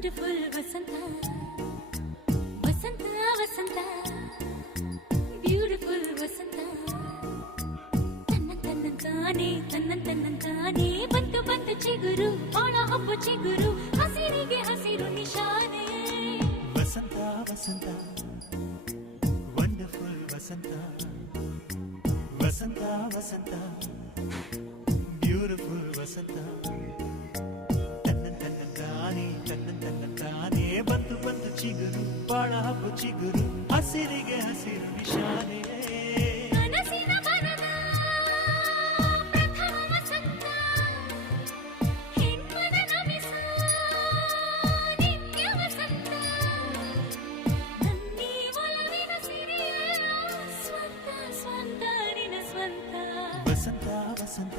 wonderful ವಸಂತ ವಸಂತ ವಸಂತ beautiful ವಸಂತ ತನ್ನಂತಾನೆ ಬಂತು ಬಂತು ಚಿಗುರು ಒಣ ಹಬ್ಬ ಚಿಗುರು ಹಸಿರಿಗೆ ಹಸಿರು ನಿಶಾನೆ ವಸಂತ ವಸಂತ ವಂಡರ್ಫುಲ್ ವಸಂತ ವಸಂತ ವಸಂತ ಬ್ಯೂಟಿಫುಲ್ ವಸಂತ ತನ್ನಂತಾನೆ ಬಂತು ಬಂತು ಚಿಗುರು ಬಾಳ ಹಬ್ಬ ಚಿಗುರು ಹಸಿರಿಗೆ ಹಸಿರು ನಿಶಾನೆ ಕನಸಿನ ಬನದ ಪ್ರಥಮ ವಸಂತ ಹೆಣ್ಮನ ನಮಿಸ ನಿತ್ಯ ವಸಂತ ನನ್ನಿ ಒಲವಿನ ಸಿರಿಯ ಸ್ವಂತ ಸ್ವಂತ ನಿನ ಸ್ವಂತ ವಸಂತ ವಸಂತ